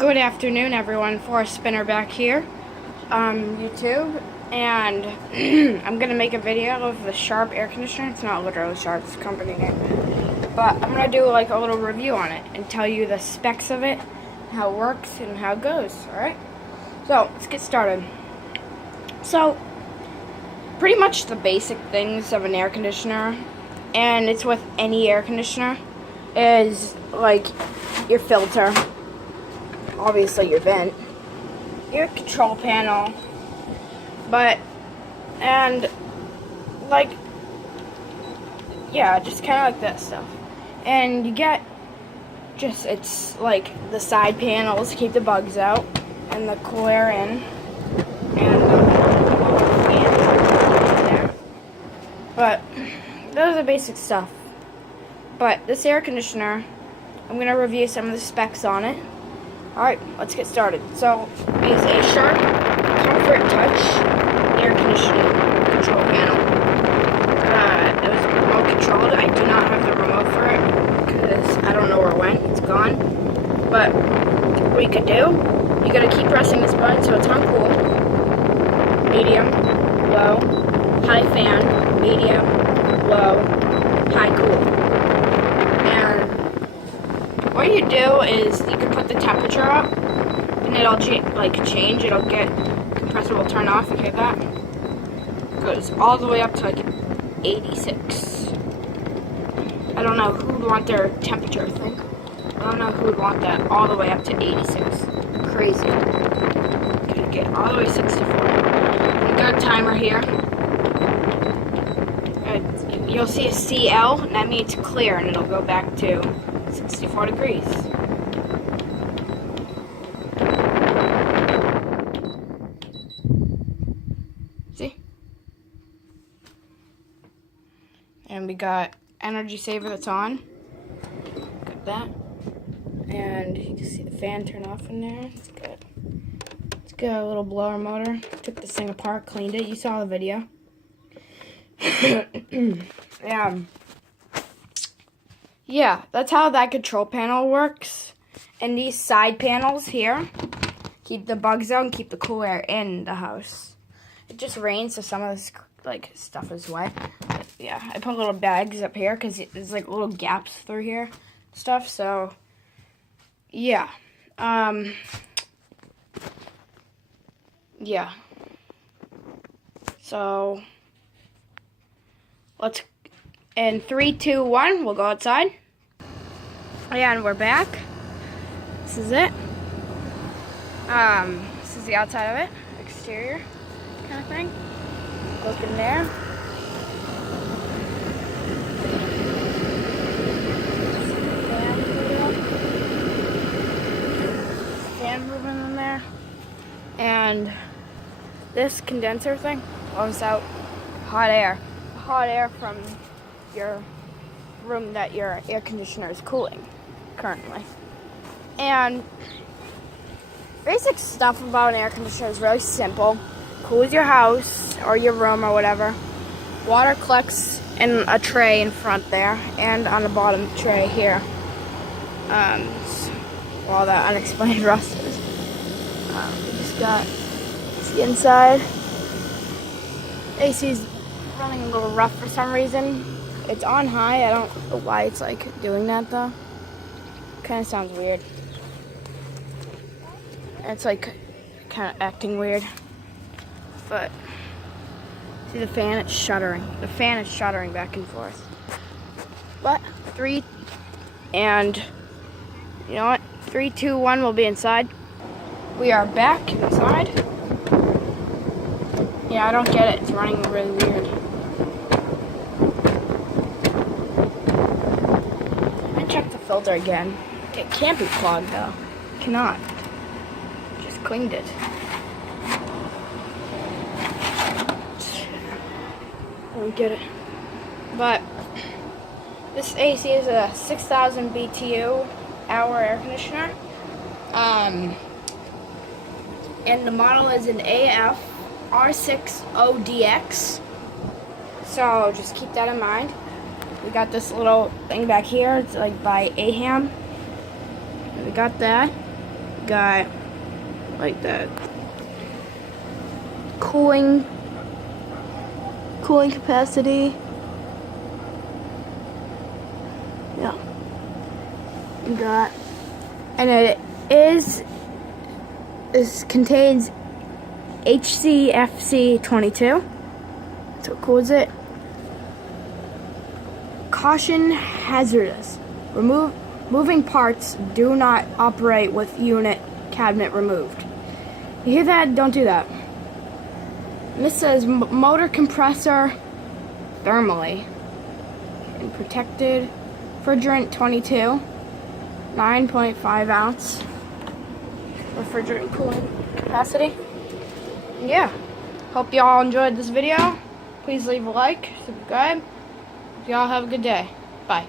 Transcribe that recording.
Good afternoon, everyone. Forrest Spinner back here on YouTube, and I'm gonna make a video of the Sharp air conditioner. It's not literally Sharp, it's a company name, but I'm gonna do like a little review on it and tell you the specs of it, how it works, and how it goes. All right. So let's get started. So pretty much the basic things of an air conditioner, and it's with any air conditioner, is like your filter. Obviously your vent, your control panel, just kind of like that stuff. And you get it's like the side panels to keep the bugs out, and the cool air in, and the fans there. But those are basic stuff. But this air conditioner, I'm going to review some of the specs on it. Alright, let's get started. So, it's a Sharp Comfort Touch air conditioning control panel. It was remote controlled. I do not have the remote for it because I don't know where it went. It's gone. But what you could do, you gotta keep pressing this button so it's on cool, medium, low, high fan, medium, low, high cool. What you do is you can put the temperature up, and it'll change. It'll get compressor will turn off. You hear that? It goes all the way up to like 86. I don't know who would want their temperature thing. I don't know who would want that all the way up to 86. Crazy. Gonna get all the way to 64. You got a timer here. You'll see a CL, and that means clear, and it'll go back to 64 degrees. See? And we got energy saver that's on. Got that. And you can see the fan turn off in there. It's good. It's got a little blower motor. Took this thing apart, cleaned it. You saw the video. Yeah, that's how that control panel works. And these side panels here keep the bugs out and keep the cool air in the house. It just rains, so some of this stuff is wet. But yeah, I put little bags up here because there's like little gaps through here, stuff. So yeah, yeah. So let's. In 3, 2, 1, we'll go outside. And we're back. This is it. This is the outside of it, exterior kind of thing. Look in there. Fan moving in there. And this condenser thing blows out hot air. Hot air from your room that your air conditioner is cooling currently. And basic stuff about an air conditioner is really simple. Cools your house or your room or whatever. Water collects in a tray in front there and on the bottom tray here. All that unexplained rust is. We just got the inside. AC's running a little rough for some reason. It's on high. I don't know why it's doing that though. Kind of sounds weird. It's kind of acting weird. But see the fan? It's shuddering. The fan is shuddering back and forth. But 3 and you know what? 3, 2, 1. We'll be inside. We are back inside. Yeah, I don't get it. It's running really weird. Check the filter again. It can't be clogged though. It cannot. Just cleaned it. I don't get it. But this AC is a 6,000 BTU hour air conditioner. And the model is an AF R6ODX. So just keep that in mind. We got this little thing back here. It's by AHAM. We got that. got like the cooling capacity. Yeah. You got, and it contains HCFC 22. So it cools it. Caution, hazardous. Moving parts do not operate with unit cabinet removed. You hear that? Don't do that. And this says motor compressor thermally and protected. Refrigerant 22, 9.5 ounce refrigerant cooling capacity. Yeah. Hope y'all enjoyed this video. Please leave a like, subscribe. Y'all have a good day. Bye.